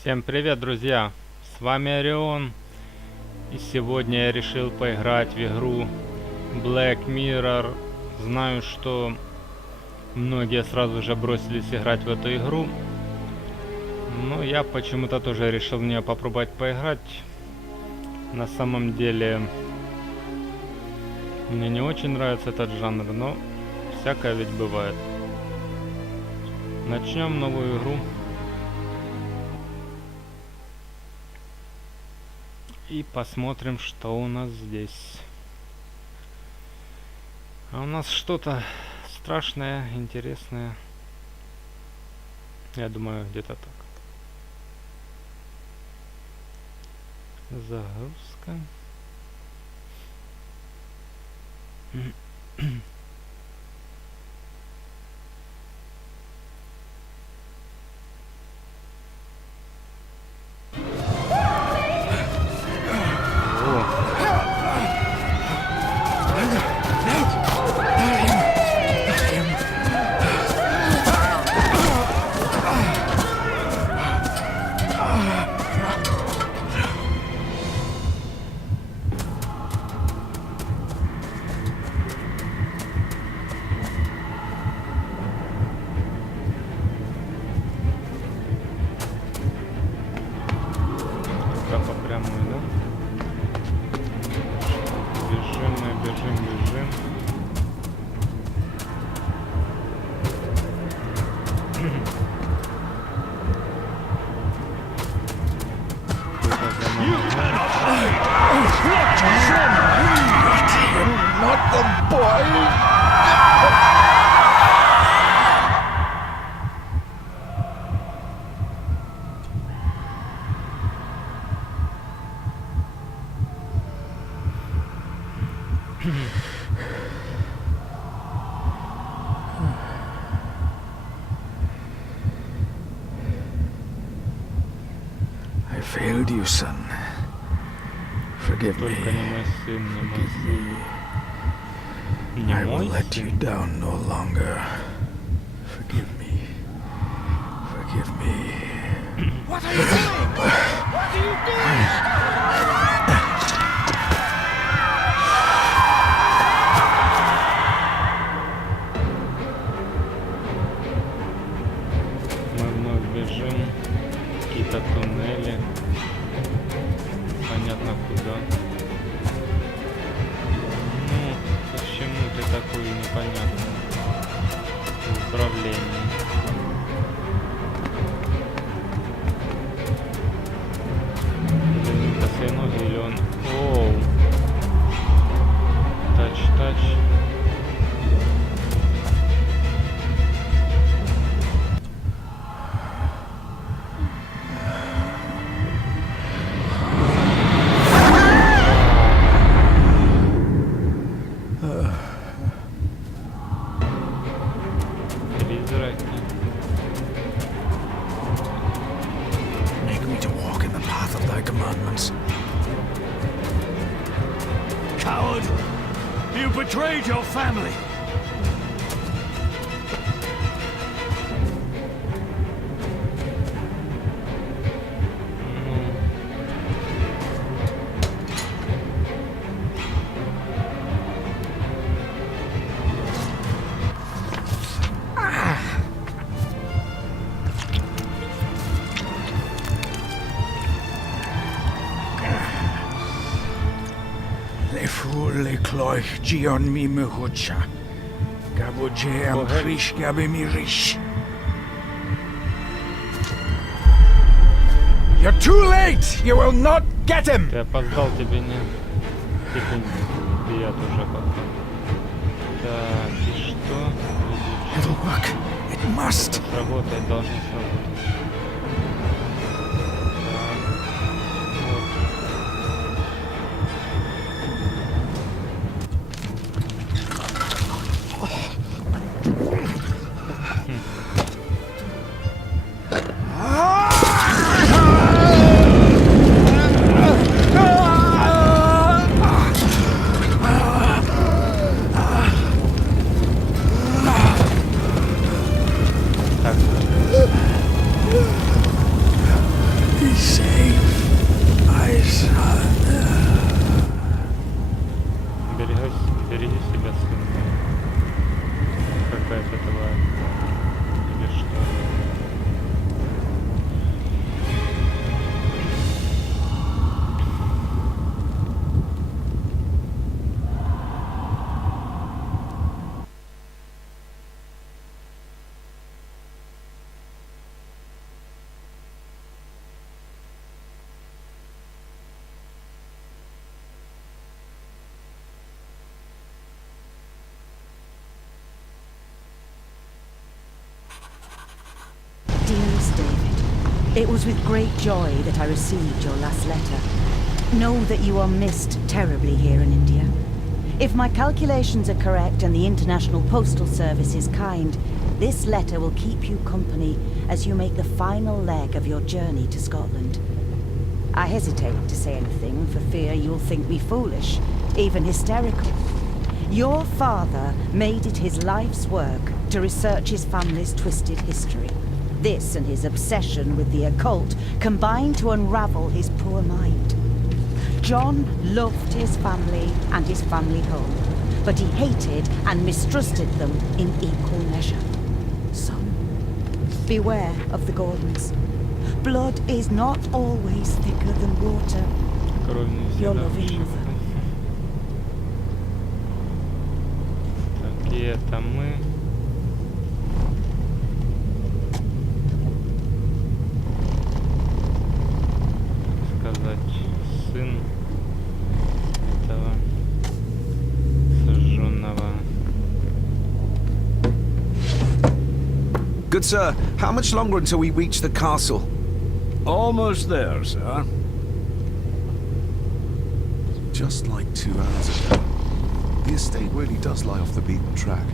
Всем привет, друзья! С вами Орион. И сегодня я решил поиграть в игру Black Mirror. Знаю, что многие сразу же бросились играть в эту игру. Но я почему-то тоже решил в нее попробовать поиграть. На самом деле мне не очень нравится этот жанр, но всякое ведь бывает. Начнем новую игру. И посмотрим, что у нас здесь. А у нас что-то страшное, интересное. Я думаю, где-то так. Загрузка. Бежим. Not the boy. I failed you, son. Forgive me. Только не мой сын, не мой сын. Не I will мой let you сын? down no longer. Forgive me. Forgive me. What are you doing? What are you doing? Мы вновь бежим. Какие-то туннели. Понятно куда. Ну, почему ты такой непонятный в управлении? Или у него косые ноги, или он... Оу! Тач. Make me to walk in the path of thy commandments. Coward! You betrayed your family! Le fou le cloich gion mi muhucha. Gaboje am prish gabe mi rish. You're too late! You will not get him! Ты опоздал, тебе не... Я тоже опоздал. Так, и что? It'll work. It must. Сработает, должно сработать. Так. этого или что? Dearest David, it was with great joy that I received your last letter. Know that you are missed terribly here in India. If my calculations are correct and the International Postal Service is kind, this letter will keep you company as you make the final leg of your journey to Scotland. I hesitate to say anything for fear you'll think me foolish, even hysterical. Your father made it his life's work to research his family's twisted history. This and his obsession with the occult combined to unravel his poor mind. John loved his family and his family home, but he hated and mistrusted them in equal measure. Son, beware of the Gordons. Blood is not always thicker than water. Your loving mother. Так, и это мы. Сказать, сын этого сожженного. Good sir, how much longer until we reach the castle? Almost there, sir. Just like 2 hours ago. The estate really does lie off the beaten track.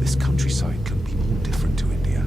This countryside couldn't be more different to India.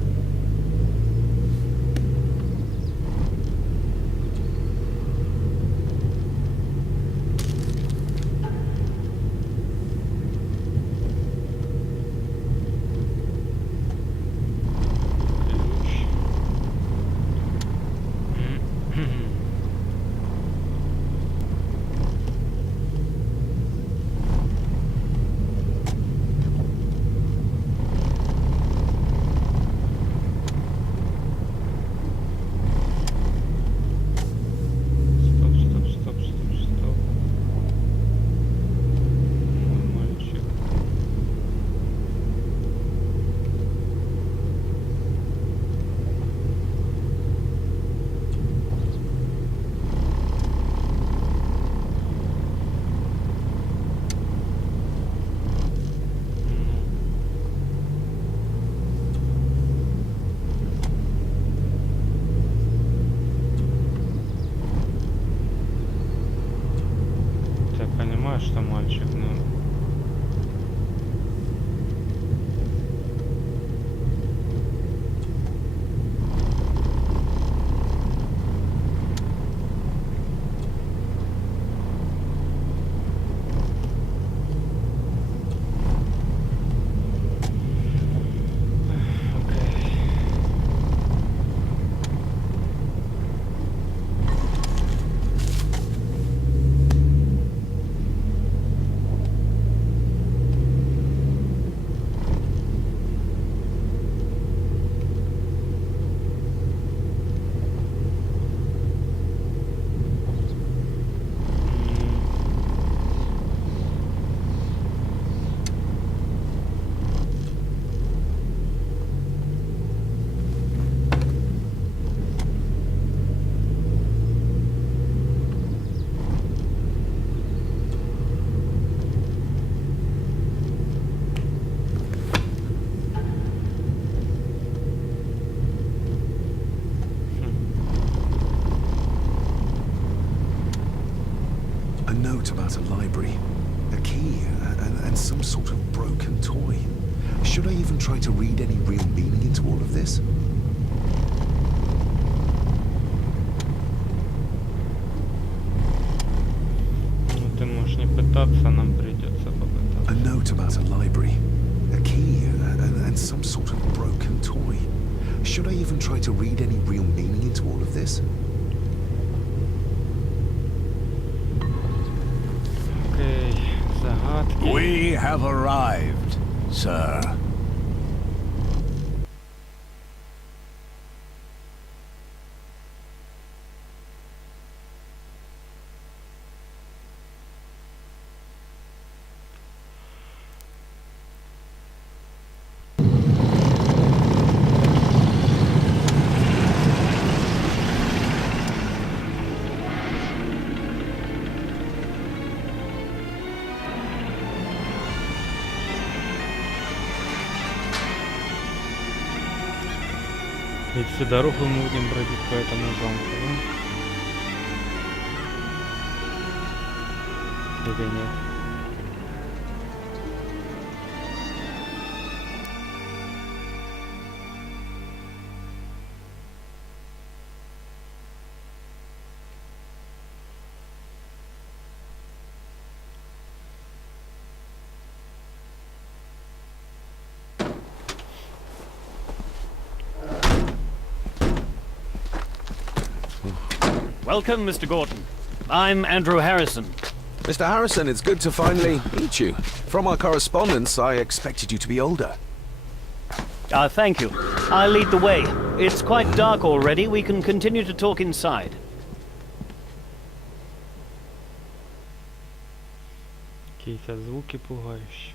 Что мальчик, ну... Note about a library, a key, and some sort of broken toy. Should I even try to read any real meaning into all of this? Ну, ты можешь не пытаться, нам придется попытаться. A note about a library, a key, and some sort of broken toy. Should I even try to read any real meaning into all of this? Окей. швидкий. We have arrived, sir. И всю дорогу мы будем бродить по этому замку, да? Или нет? Welcome, Mr. Gordon. I'm Andrew Harrison. Mr. Harrison, it's good to finally meet you. From our correspondence, I expected you to be older. Thank you. I'll lead the way. It's quite dark already. We can continue to talk inside. Какие-то звуки пугающие.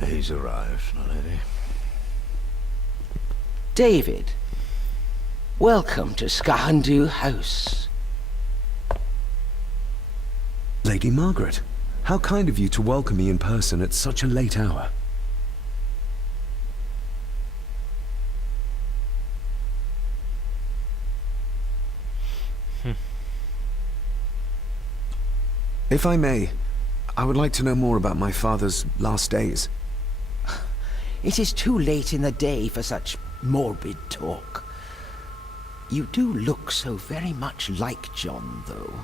He's arrived, my lady. David, welcome to Skahandu House. Lady Margaret, how kind of you to welcome me in person at such a late hour. If I may, I would like to know more about my father's last days. It is too late in the day for such morbid talk. You do look so very much like John, though.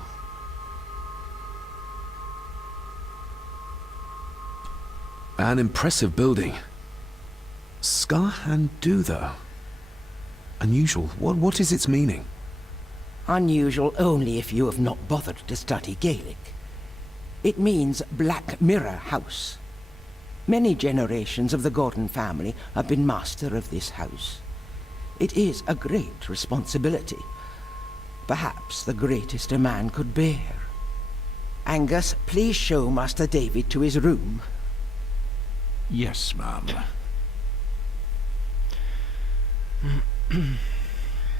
An impressive building. Skahandu, though. Unusual. What is its meaning? Unusual only if you have not bothered to study Gaelic. It means Black Mirror House. Many generations of the Gordon family have been master of this house. It is a great responsibility. Perhaps the greatest a man could bear. Angus, please show Master David to his room. Yes, ma'am.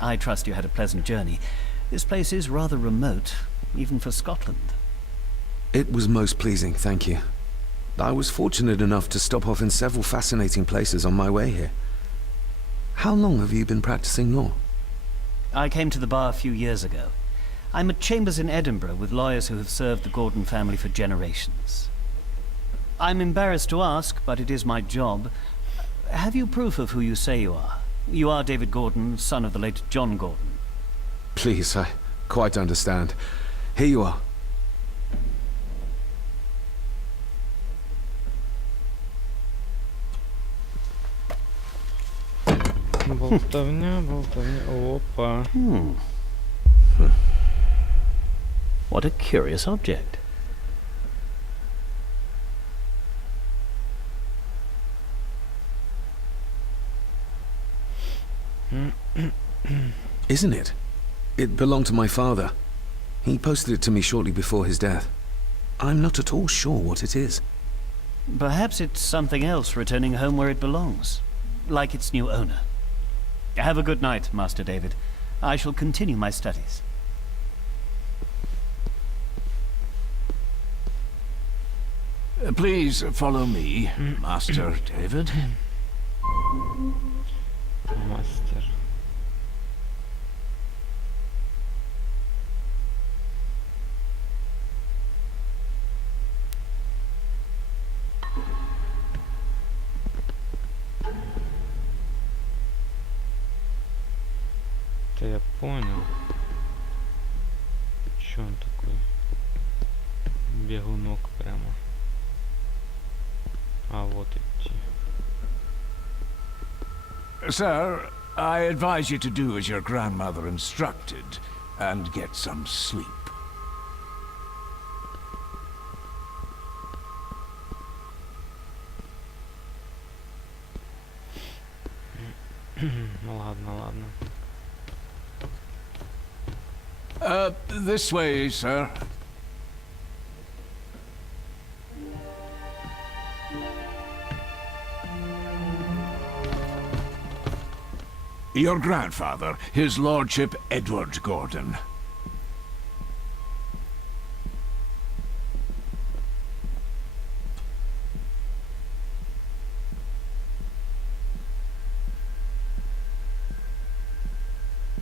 I trust you had a pleasant journey. This place is rather remote, even for Scotland. It was most pleasing, thank you. I was fortunate enough to stop off in several fascinating places on my way here. How long have you been practicing law? I came to the bar a few years ago. I'm at chambers in Edinburgh with lawyers who have served the Gordon family for generations. I'm embarrassed to ask, but it is my job. Have you proof of who you say you are? You are David Gordon, son of the late John Gordon. Please, I quite understand. Here you are. Болтовня, болтовня. Опа. What a curious object. Isn't it? It belonged to my father. He posted it to me shortly before his death. I'm not at all sure what it is. Perhaps it's something else returning home where it belongs, like its new owner. Have a good night, Master David. I shall continue my studies. Please follow me, Master David. Мастер. Это я понял. Чё он такой? Бегунок прямо. А вот идти. Sir, I advise you to do as your grandmother instructed and get some sleep. Ну ладно, ладно. This way, sir. Your grandfather, his lordship Edward Gordon.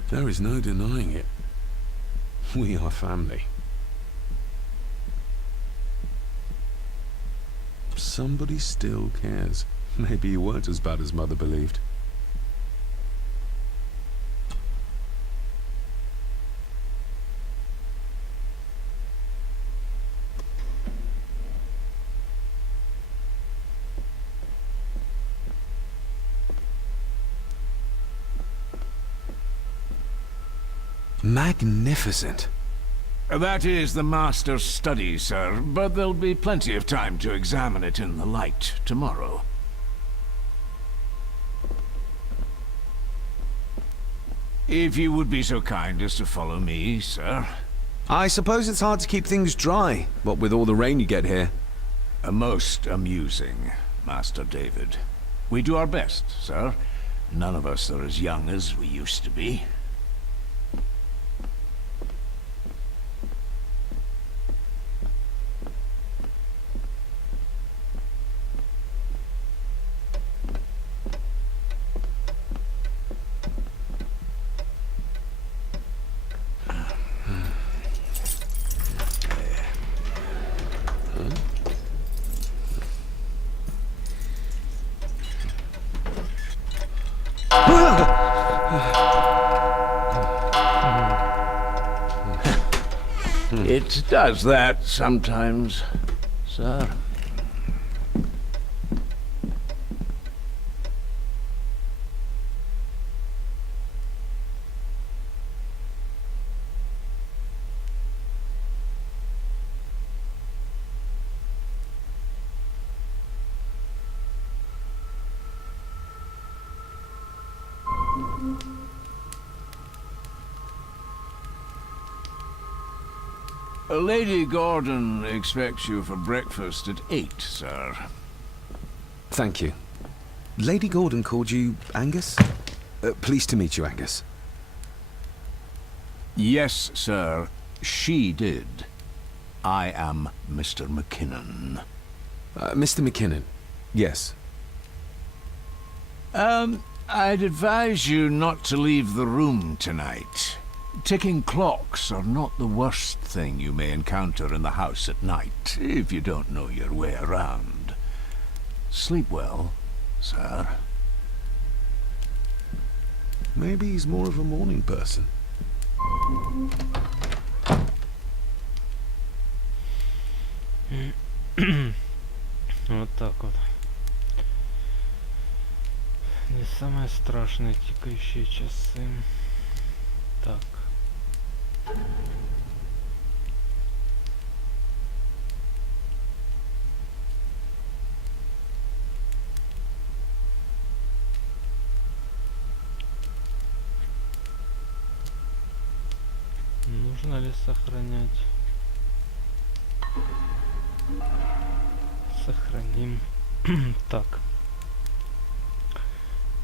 There is no denying it. We are family. Somebody still cares. Maybe you weren't as bad as Mother believed. Magnificent. That is the master's study, sir, but there'll be plenty of time to examine it in the light tomorrow. If you would be so kind as to follow me, sir. I suppose it's hard to keep things dry, what with all the rain you get here. Most amusing, Master David. We do our best, sir. None of us are as young as we used to be. It does that sometimes, sir. Lady Gordon expects you for breakfast at 8, sir. Thank you. Lady Gordon called you Angus? Pleased to meet you, Angus. Yes, sir, she did. I am Mr. McKinnon. Mr. McKinnon. Yes. I'd advise you not to leave the room tonight. Ticking clocks are not the worst thing you may encounter in the house at night, if you don't know your way around. Sleep well, sir. Maybe he's more of a morning person. Вот так вот. Не самые страшные тикающие часы. Так. Нужно ли сохранять? Сохраним. Так.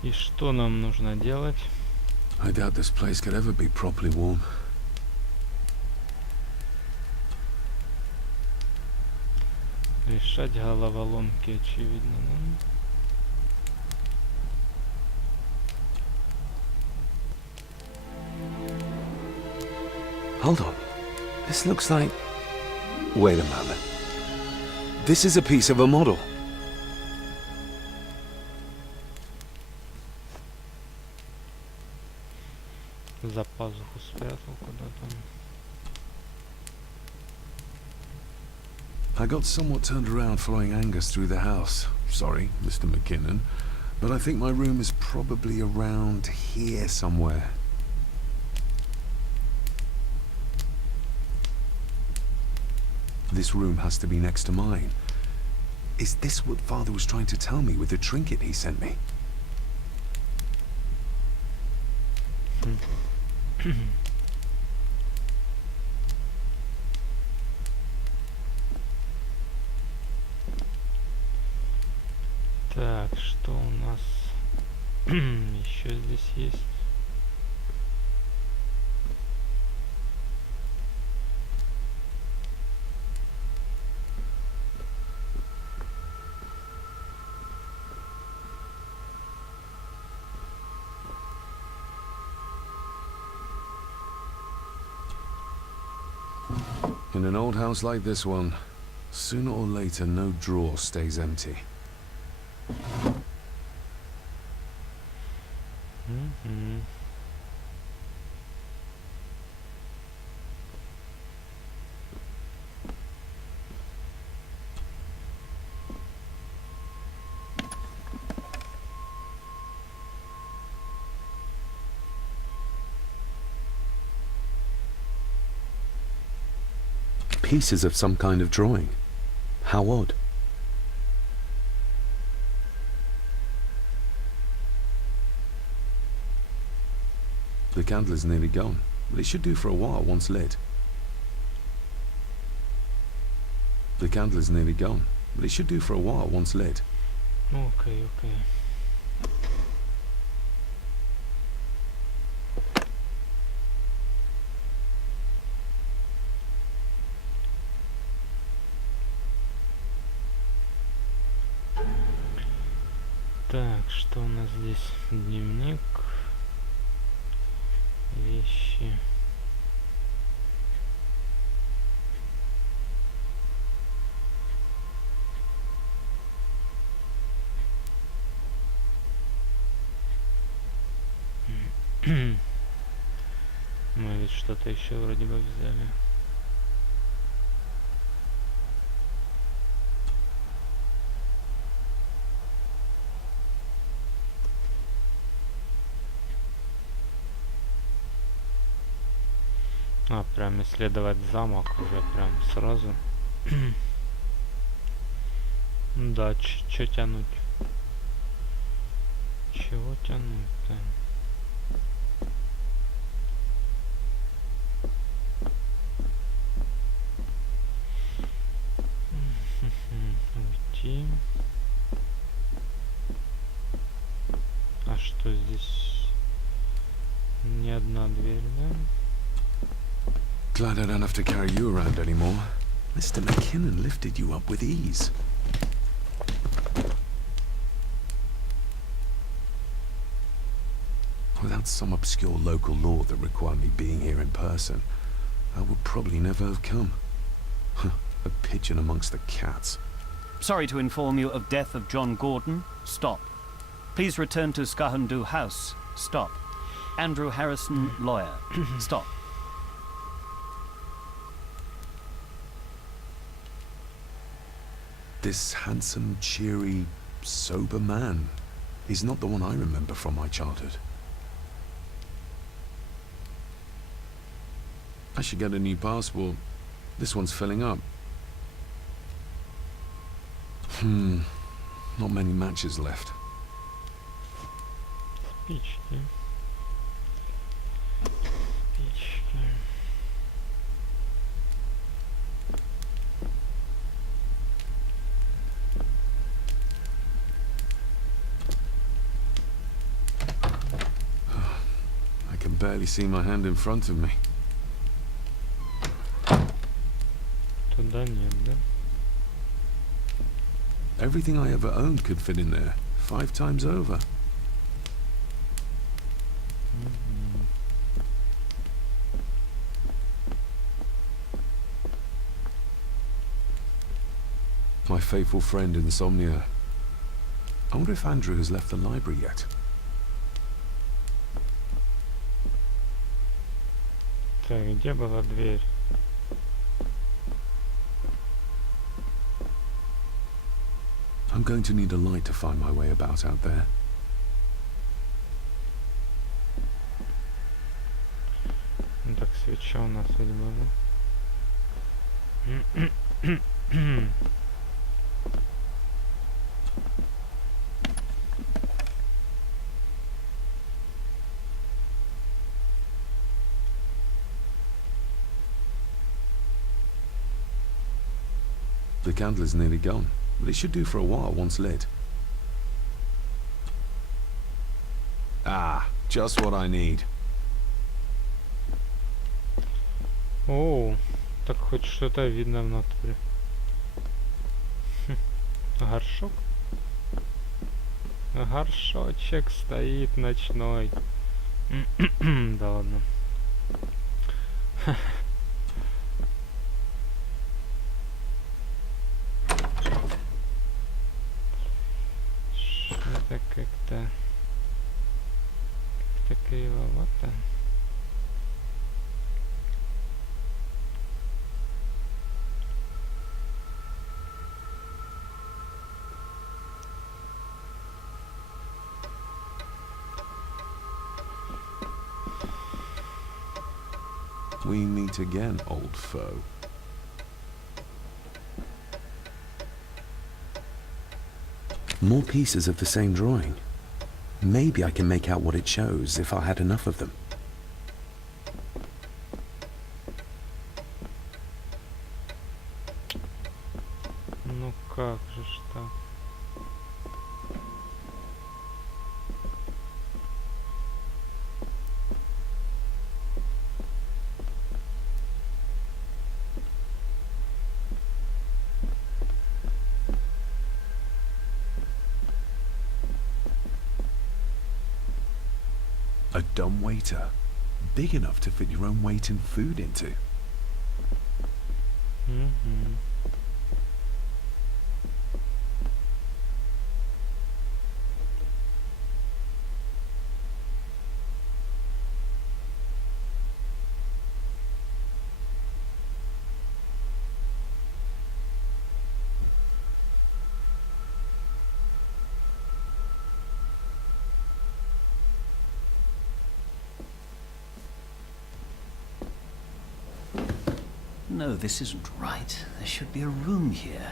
И что нам нужно делать? I doubt this place could ever be properly warm. Решать головоломки, очевидно, да? Hold on. This looks like... Wait a moment. This is a piece of a model. За пазуху спрятал куда-то. I got somewhat turned around following Angus through the house. Sorry, Mr. McKinnon, but I think my room is probably around here somewhere. This room has to be next to mine. Is this what Father was trying to tell me with the trinket he sent me? Так, что у нас еще здесь есть? In an old house like this one, sooner or later no drawer stays empty. Мгм. Pieces of some kind of drawing. How odd. The candle is nearly gone, but it should do for a while once lit. The candle is nearly gone, but it should do for a while once lit. Окей, окей. Так, что у нас здесь? Дневник. Вещи. Мы ведь что-то еще вроде бы взяли. А, прям исследовать замок уже прям сразу. Да, чё тянуть? Чего тянуть-то? Уйти. А что здесь? Ни одна дверь, да? Glad I don't have to carry you around anymore. Mr. McKinnon lifted you up with ease. Without some obscure local law that required me being here in person, I would probably never have come. A pigeon amongst the cats. Sorry to inform you of death of John Gordon. Stop. Please return to Skahandu House. Stop. Andrew Harrison, lawyer. Stop. This handsome, cheery, sober man is not the one I remember from my childhood. I should get a new passport. This one's filling up. Not many matches left. Спички. Спички. I can barely see my hand in front of me. Туда нет, да? Everything I ever owned could fit in there, 5 times over. My faithful friend Insomnia. I wonder if Andrew has left the library yet. Так, где была дверь? I'm going to need a light to find my way about out there. Ну так, свеча у нас ведь была. The candle is nearly gone, but it should do for a while once lit. Ah, just what I need. О, так хоть что-то видно внутри. Горшок? Горшочек стоит ночной. Да ладно. Что-то как-то кривовато. We meet again, old foe. More pieces of the same drawing. Maybe I can make out what it shows if I had enough of them. Ну как же ж так? A dumb waiter. Big enough to fit your own weight in food into. No, this isn't right. There should be a room here.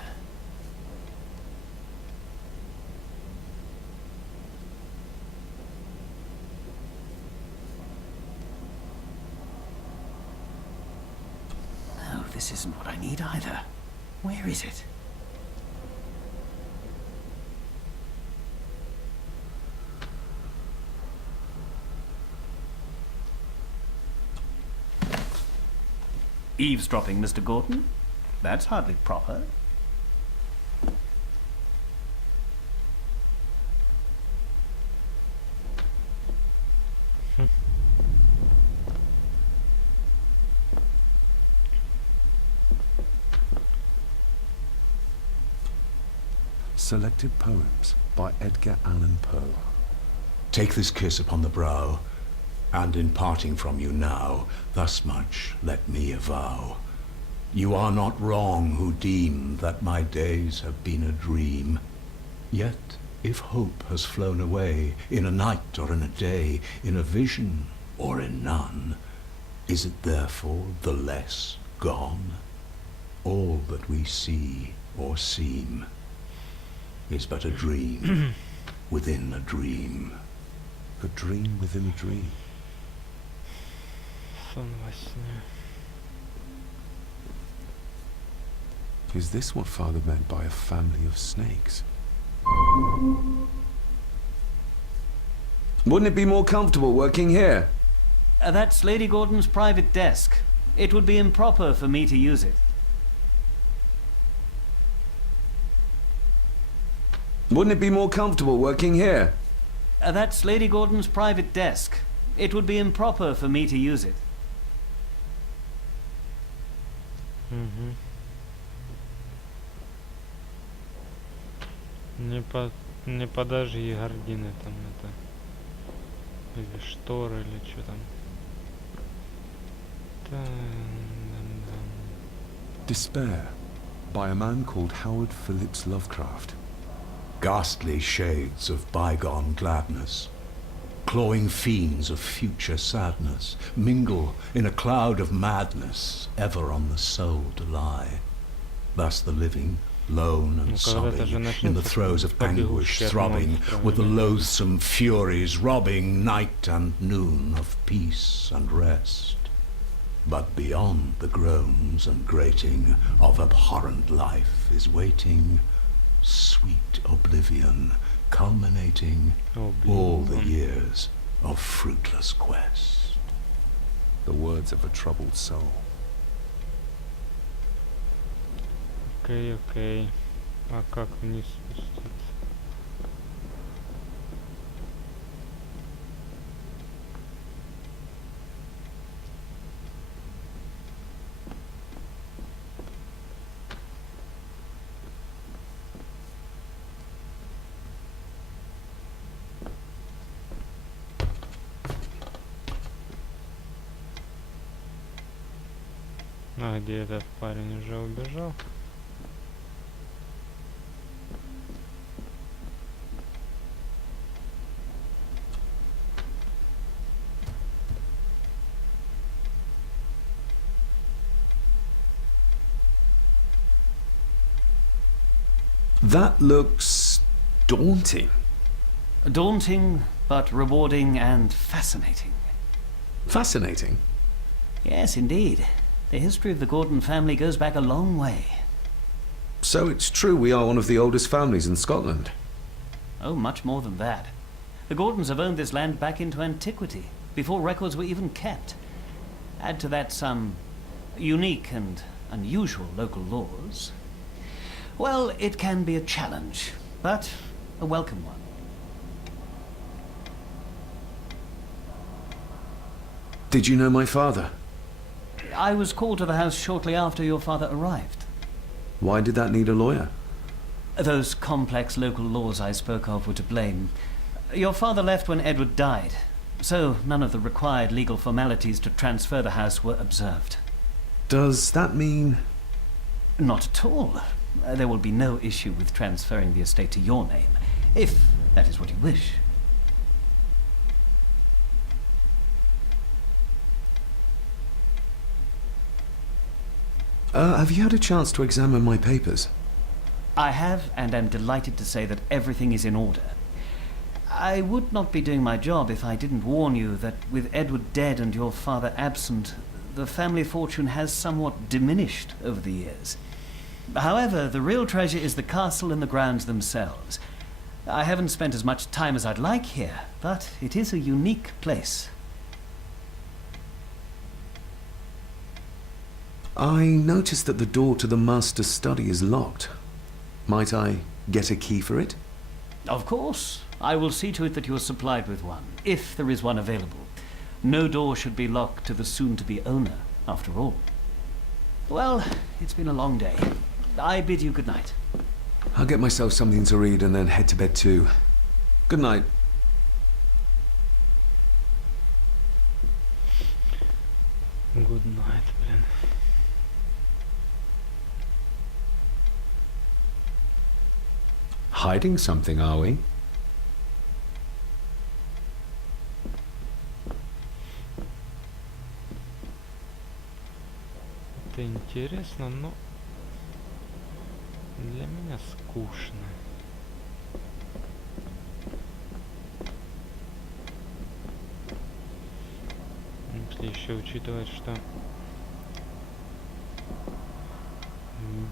No, this isn't what I need either. Where is it? Eavesdropping, Mr. Gordon? That's hardly proper. Selected Poems by Edgar Allan Poe. Take this kiss upon the brow, and in parting from you now, thus much let me avow. You are not wrong who deem that my days have been a dream. Yet, if hope has flown away, in a night or in a day, in a vision or in none, is it therefore the less gone? All that we see or seem is but a dream within a dream. A dream within a dream. Сон во сне. Is this what Father meant by a family of snakes? Wouldn't it be more comfortable working here? That's Lady Gordon's private desk. It would be improper for me to use it. Wouldn't it be more comfortable working here? That's Lady Gordon's private desk. It would be improper for me to use it. Угу. Не подожги гардины там это. Или шторы, или что там. Despair, by a man called Howard Phillips Lovecraft. Ghastly shades of bygone gladness, clawing fiends of future sadness, mingle in a cloud of madness, ever on the soul to lie. Thus the living, lone and sobbing, in the throes of anguish throbbing, with the loathsome furies robbing night and noon of peace and rest. But beyond the groans and grating of abhorrent life is waiting sweet oblivion, culminating all the years of fruitless quest. The words of a troubled soul. Окей, окей. А как вниз спуститься? А где этот парень уже убежал? That looks daunting. Daunting, but rewarding and fascinating. Fascinating. Yes, indeed. The history of the Gordon family goes back a long way. So it's true we are one of the oldest families in Scotland. Oh, much more than that. The Gordons have owned this land back into antiquity, before records were even kept. Add to that some unique and unusual local laws. Well, it can be a challenge, but a welcome one. Did you know my father? I was called to the house shortly after your father arrived. Why did that need a lawyer? Those complex local laws I spoke of were to blame. Your father left when Edward died, so none of the required legal formalities to transfer the house were observed. Does that mean... Not at all. There will be no issue with transferring the estate to your name, if that is what you wish. Have you had a chance to examine my papers? I have, and am delighted to say that everything is in order. I would not be doing my job if I didn't warn you that with Edward dead and your father absent, the family fortune has somewhat diminished over the years. However, the real treasure is the castle and the grounds themselves. I haven't spent as much time as I'd like here, but it is a unique place. I noticed that the door to the master's study is locked. Might I get a key for it? Of course. I will see to it that you are supplied with one, if there is one available. No door should be locked to the soon-to-be owner, after all. Well, it's been a long day. I bid you good night. I'll get myself something to read and then head to bed too. Good night. Good night, блин. Hiding something, are we? Это интересно, но для меня скучно. Если еще учитывать, что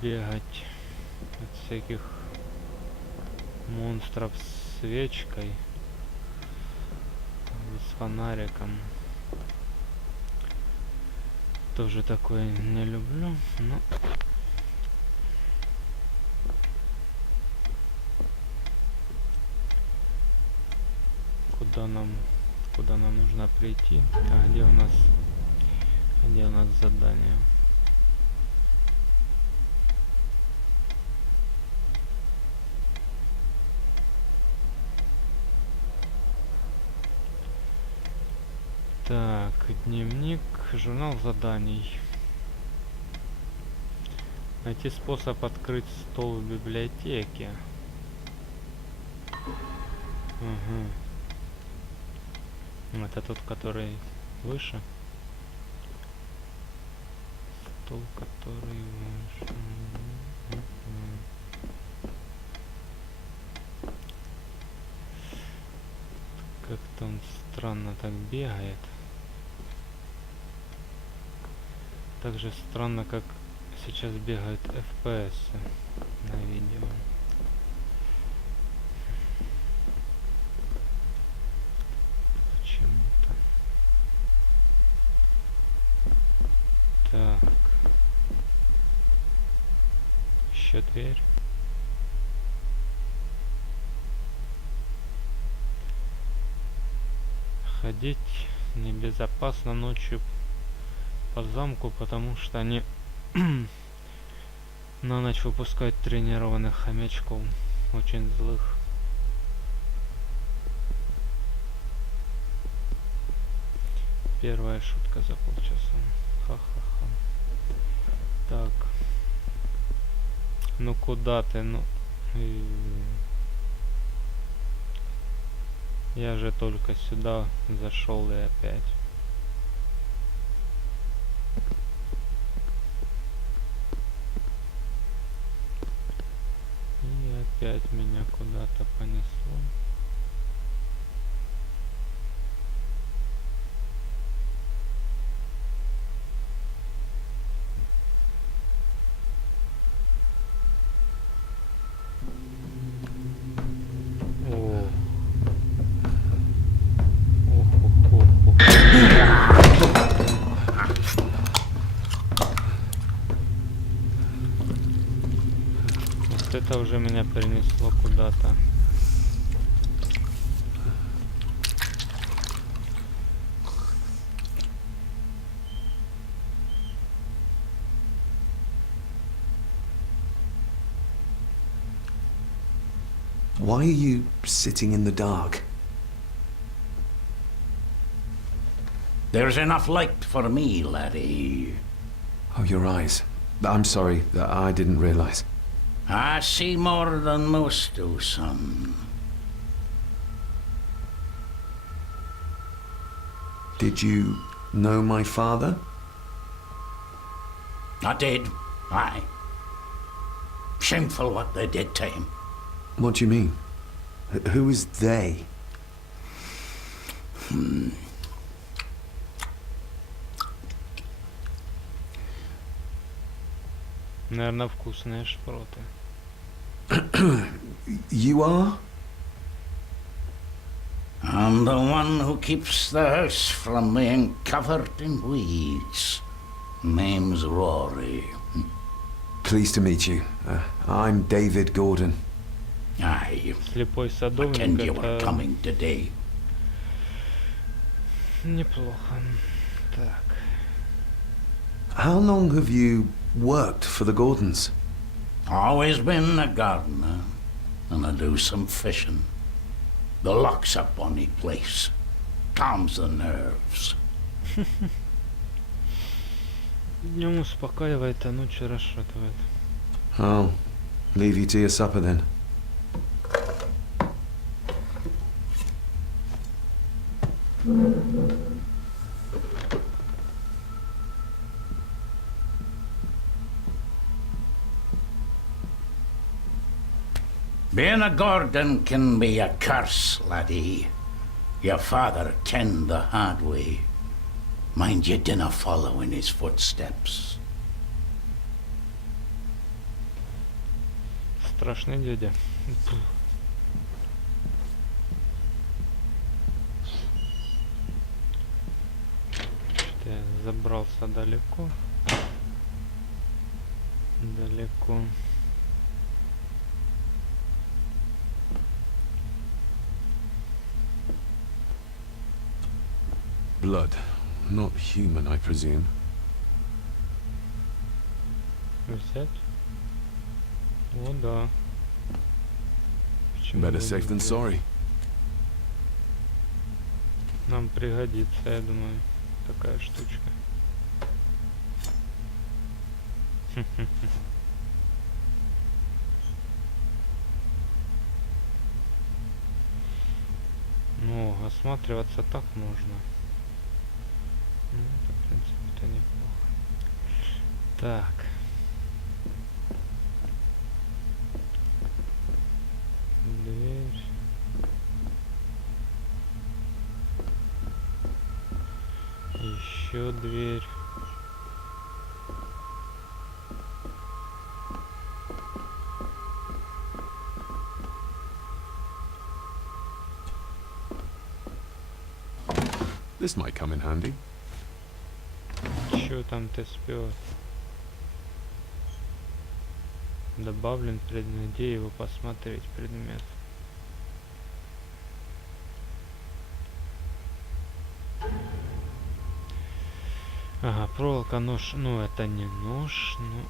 бегать от всяких монстров с свечкой или с фонариком, тоже такое не люблю, но куда нам нужно прийти? А где у нас задание? Так, дневник, журнал заданий. Найти способ открыть стол в библиотеке. Угу. Это тот, который выше. Стол, который выше. Как-то он странно так бегает. Так же странно, как сейчас бегают FPS на видео. Почему-то. Так. Еще дверь. Ходить небезопасно ночью по замку, потому что они на ночь выпускают тренированных хомячков, очень злых. Первая шутка за полчаса. Ха-ха-ха. Так. Ну куда ты? Ну. Я же только сюда зашел и опять. И опять меня куда-то понесло. Это уже меня перенесло куда-то. Why are you sitting in the dark? There's enough light for me, laddie. Oh, your eyes. I'm sorry, I didn't realize. I see more than most do, son. Did you know my father? I did, aye. Shameful what they did to him. What do you mean? Who is they? Наверное, вкусные шпроты. You are? I'm the one who keeps the house from being covered in weeds. Name's Rory. Pleased to meet you. I'm David Gordon. Aye. Слепой садовник. Pretend you were Это coming today. неплохо. Так. How long have you worked for the Gordons? Always been a gardener, and I do some fishing. The lock's a bonny place. Calms the nerves. Днем успокаивает, а ночью расшатывает. I'll leave you to your supper then. Being a Gordon can be a curse, laddie. Your father kenned the hard way. Mind you dinna follow in his footsteps. Страшный дядя. Что-то я забрался далеко. Далеко. blood. Not human, I presume. Взять? О, да. Почему Better бы safe than не взять? sorry. Нам пригодится, я думаю, такая штучка. Ну, осматриваться так можно. Ну, это, в принципе-то неплохо. Так. Дверь. Еще дверь. This might come in handy. Чё там ты спел? Добавлен предмет, где его посмотреть предмет. Ага, проволока, нож. Ну, это не нож, ну.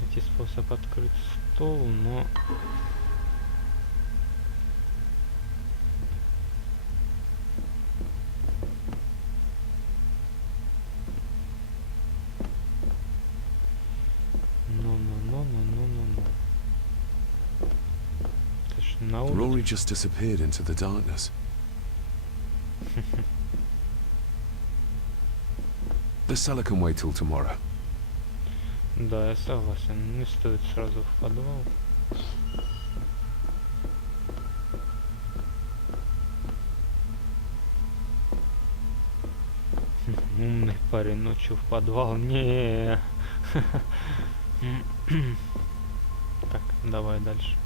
Найти способ открыть стол, но... Ну. Это ж на улице. Rory just disappeared into the darkness. The cellar can wait till tomorrow. Да, я согласен. Не стоит сразу в подвал. Умный парень ночью в подвал. Не. Так, давай дальше.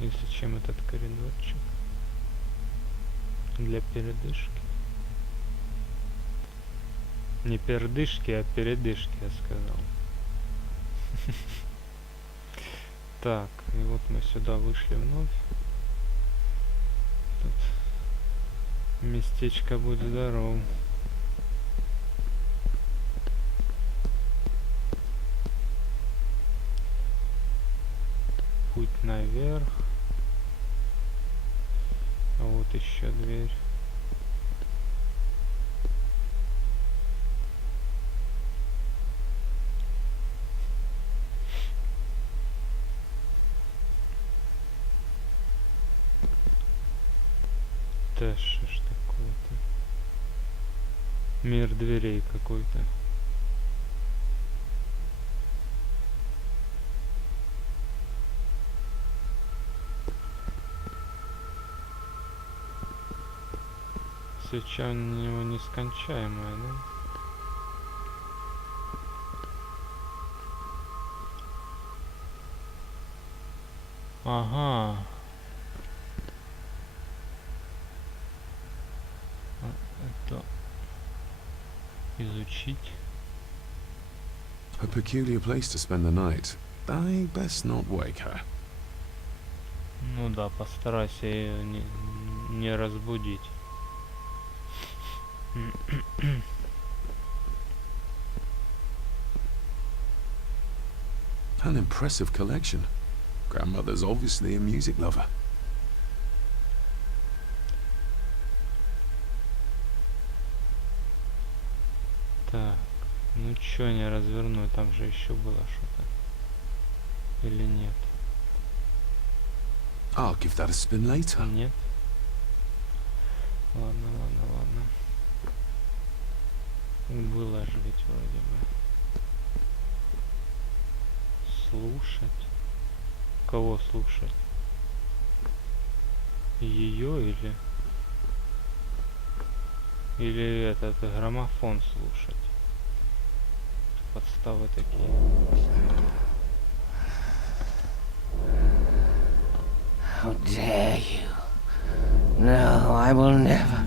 И зачем этот коридорчик? Для передышки. Не пердышки, а передышки, я сказал. Так, и вот мы сюда вышли вновь. Тут местечко будь здоров. Путь наверх. А вот еще дверь. Да что ж такое-то? Мир дверей какой-то. Свеча у него нескончаемая, да? Ага. Это изучить. A peculiar place to spend the night. I best not wake her. Ну да, постарайся ее не разбудить. An impressive collection. Grandmother's obviously a music lover. Так, ну чё не разверну, там же еще было что-то. Или нет? I'll give that a spin later. Нет? Ладно. Было же ведь вроде бы. Слушать? Кого слушать? Ее или... Или этот граммофон слушать. Подставы такие. How dare you? No, I will never.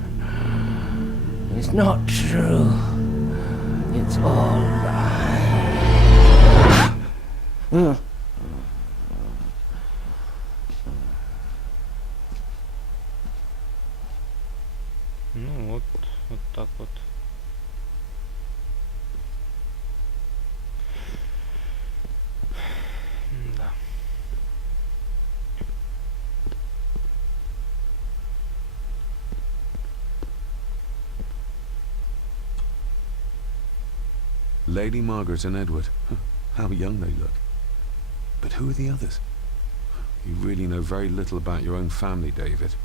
It's not true. It's all lie. Ну вот так вот. Да. Lady Margaret and Edward. How young they look. But who are the others? You really know very little about your own family, David.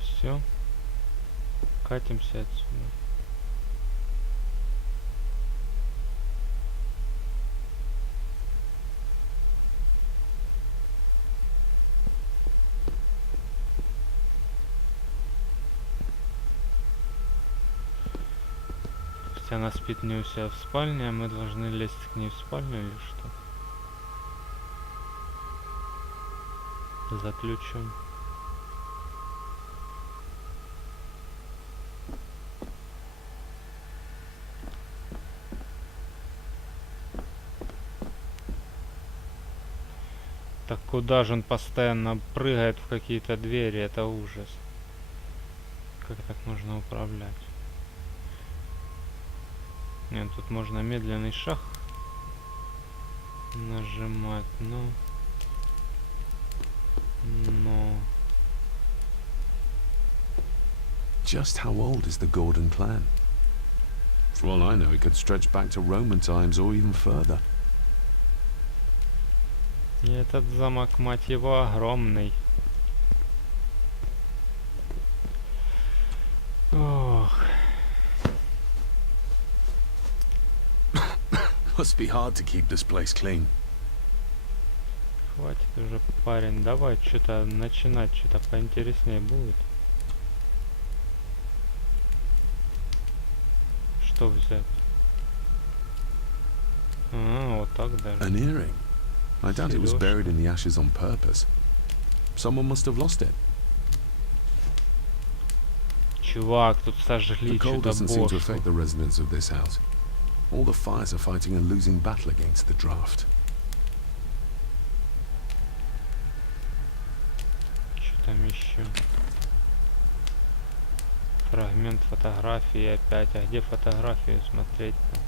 Все. Катимся отсюда. Она спит не у себя в спальне, а мы должны лезть к ней в спальню или что? За ключом. Так куда же он постоянно прыгает в какие-то двери? Это ужас. Как так можно управлять? Нет, тут можно медленный шаг нажимать, но... Just how old is the Gordon clan? For all I know, it could stretch back to Roman times or even further. И этот замок, мать его, огромный. Ох. Must be hard to keep this place clean. Хватит уже, парень, давай что-то начинать, что-то поинтереснее будет. Что взять? А, вот так даже. An earring. I doubt it was buried in the ashes on purpose. Someone must have lost it. Чувак, тут сожгли The cold что-то doesn't seem to бошку. affect the residents of this house. All the fires are fighting a losing battle against the draft. Что там еще? Фрагмент фотографии опять. А где фотографию смотреть-то?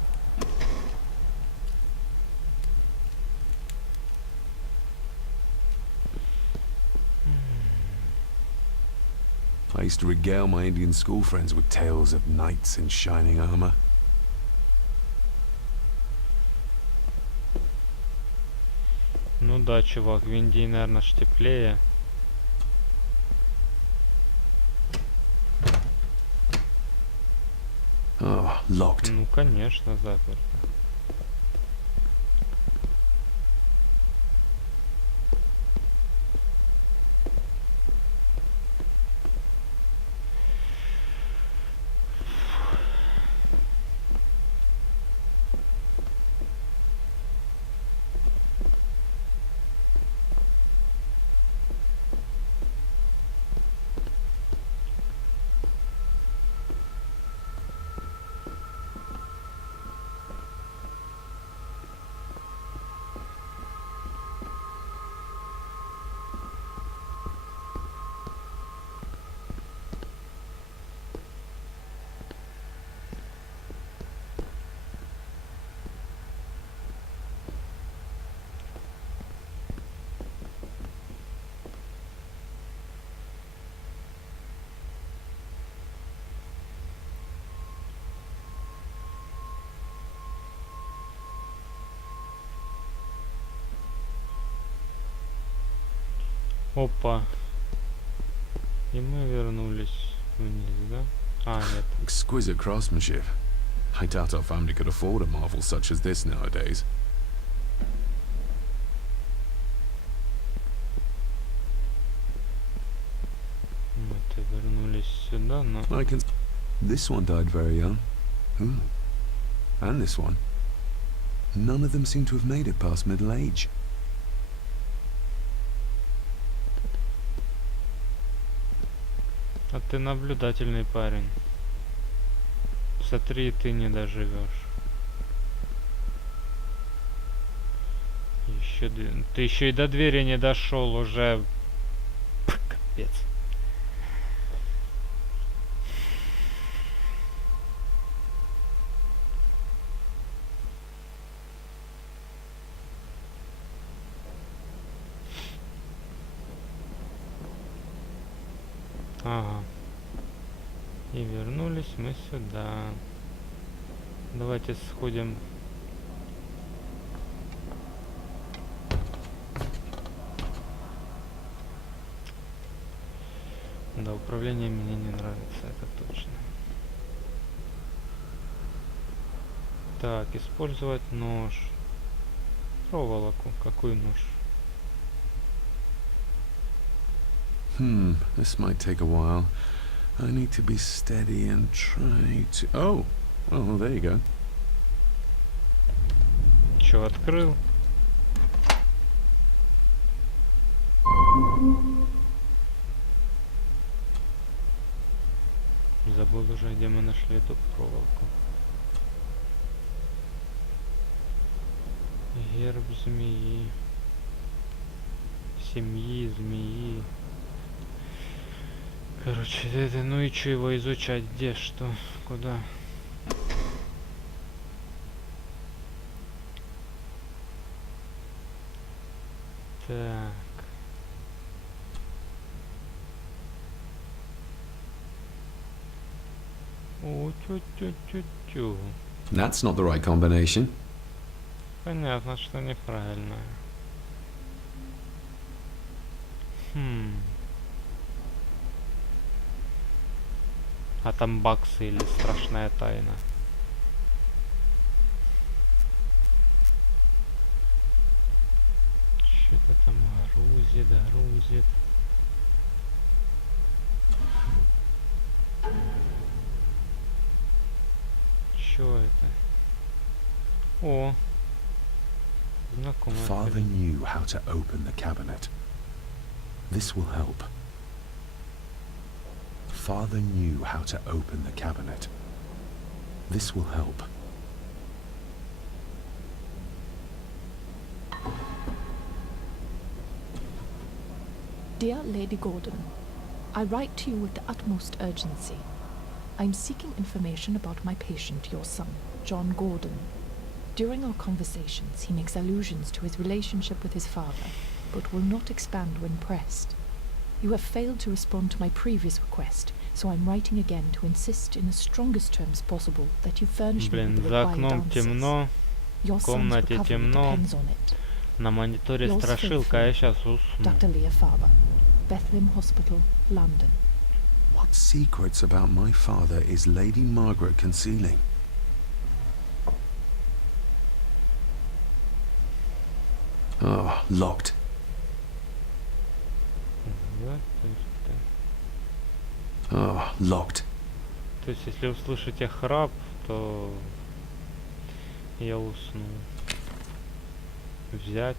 I used to regale my Indian school friends with tales of knights in shining armor. Ну да, чувак, в Индии, наверное, ж теплее. Oh, locked. Ну, конечно, заперто. Опа. И мы вернулись вниз, да? А, нет. Exquisite craftsmanship. I doubt our family could afford a marvel such as this nowadays. I can... This one died very young. Hmm. And this one. None of them seem to have made it past middle age. А ты наблюдательный парень. Смотри, ты не доживешь. Еще ты еще и до двери не дошел уже. Капец. Ага. И вернулись мы сюда. Давайте сходим. Да, управление мне не нравится, это точно. Так, использовать нож. Проволоку. Какой нож? This might take a while. I need to be steady and try to... Oh! Well, there you go. Чё, открыл? Забыл уже, где мы нашли эту проволоку. Герб змеи. Семьи змеи. Короче, это, ну и чё его изучать? Где, что, куда? Так. О, тю-тю-тю-тю. That's not the right combination. Понятно, что неправильно. А там баксы или страшная тайна? Что-то там грузит. Чё это? О! Знакомая. Father knew how to open the cabinet. This will help. Father knew how to open the cabinet. This will help. Dear Lady Gordon, I write to you with the utmost urgency. I'm seeking information about my patient, your son, John Gordon. During our conversations, he makes allusions to his relationship with his father, but will not expand when pressed. You have failed to respond to my previous request, so I'm writing again to insist in the strongest terms possible that you furnish me with the за required окном answers. темно, Your в son's комнате recovery темно, depends on it. на мониторе Yours страшилка, а я сейчас усну. Dr. Leah Farber, Bethlehem Hospital, London. What secrets about my father is Lady Margaret concealing? Oh, locked. Oh, locked. То есть, если услышите храп, то я усну. Взять.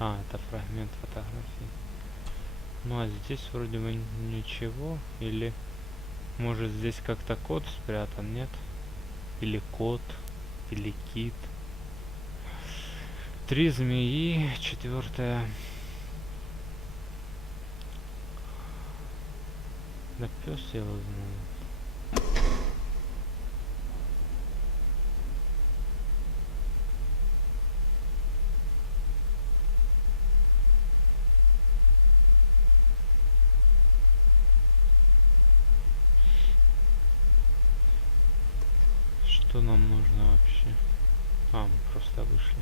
А, это фрагмент фотографии. Ну а здесь вроде бы ничего. Или может здесь как-то код спрятан, нет? Или кот, или кит. 3 змеи, 4-я. Да пёс его знает. Что нам нужно вообще? А, мы просто вышли.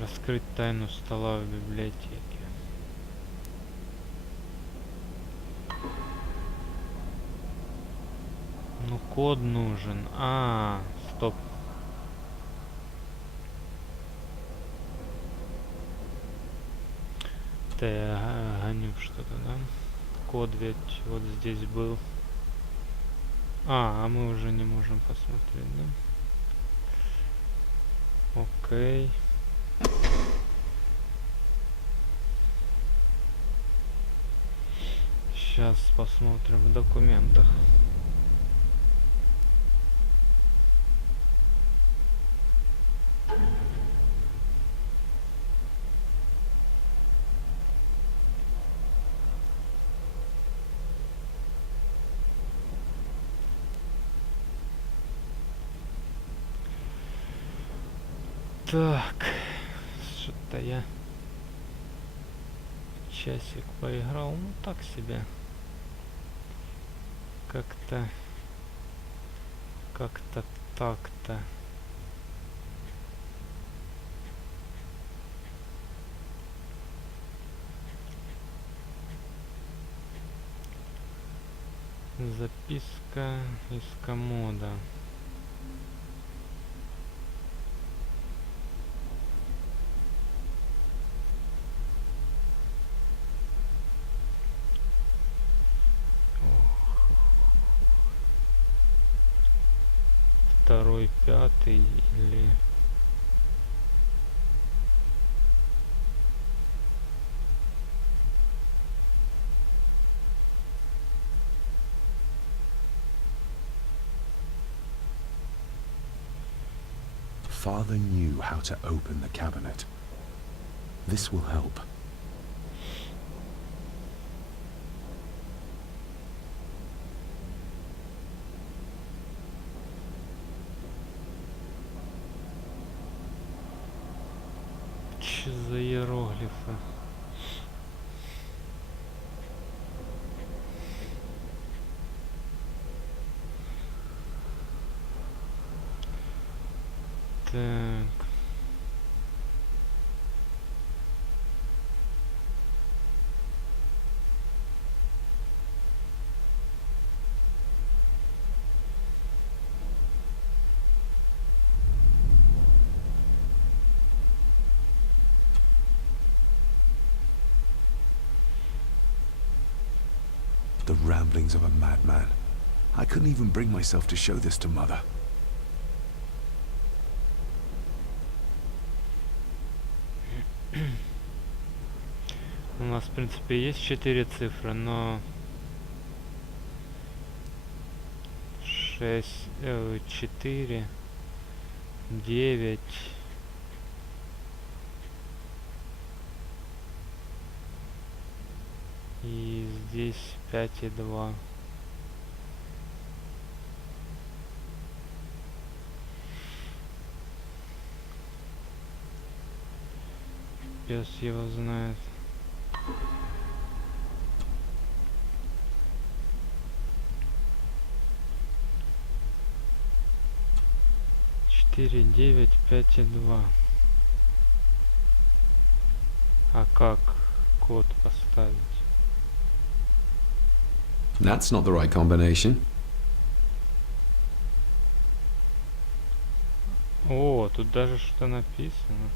Раскрыть тайну стола в библиотеке. Ну, код нужен. А, стоп. Да, я гоню что-то, да? Код ведь вот здесь был. А мы уже не можем посмотреть, да? Окей. Сейчас посмотрим в документах. Так, что-то я часик поиграл, ну так себе. Как-то так-то. Записка из комода. Второй, пятый или... Father knew how to open the cabinet. This will help. Что за иероглифы? Так. The ramblings of a madman. I couldn't even bring myself to show this to Mother. У нас, в принципе, есть 4 цифры, но 4, 9. И здесь 5 и 2. Пес его знает. Четыре, 9, 5 и 2. А как код поставить? That's not the right combination. О, тут даже что написано.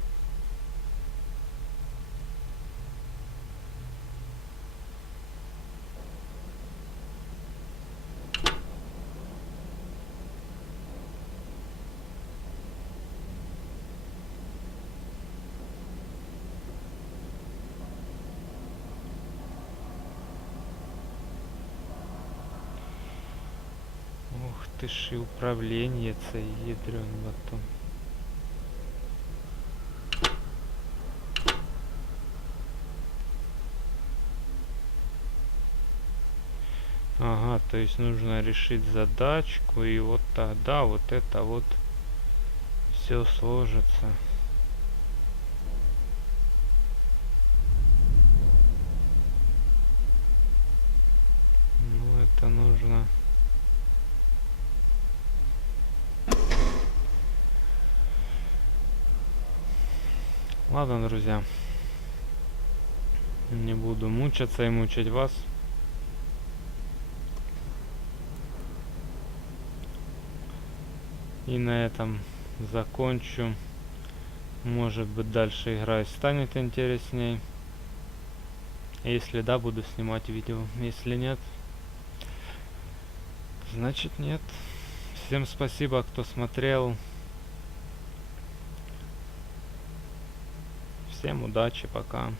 Ух ты ж, и управление ядрён батон. Ага, то есть нужно решить задачку, и вот тогда вот это вот все сложится. Ну, это нужно... Ладно, друзья. Не буду мучаться и мучить вас. И на этом закончу. Может быть, дальше игра и станет интересней. Если да, буду снимать видео. Если нет, значит нет. Всем спасибо, кто смотрел. Всем удачи, пока.